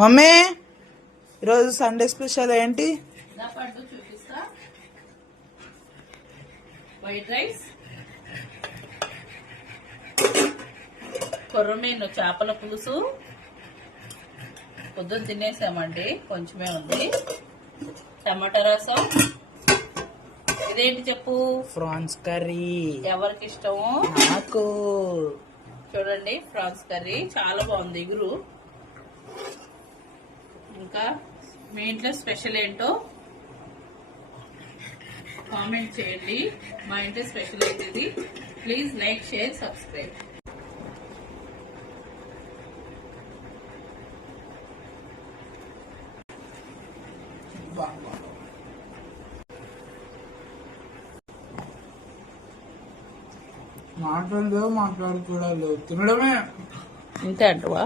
Mummy ఈరోజు Sunday special ఏంటి? చూపిస్తా. వైట్ రైస్, కొర్రమీను చేపల పులుసు పొద్దున్న తినేసామండి, కొంచెమే ఉంది. టమాటా రసం. ఇదేంటి చెప్పు? Prawns curry. ఎవరికి ఇష్టము? నాకు. చూడండి, ఫ్రాన్స్ కర్రీ చాలా బాగుంది, ఇగురు. ఇంకా మీ ఇంట్లో స్పెషల్ ఏంటో కామెంట్ చేయండి. మా ఇంట్లో స్పెషల్ ఏంటిది? Please like, share, subscribe. మాట్లాడలేవు, మాట్లాడు కూడా లేవు, తినడమే. ఇంతే అంటవా?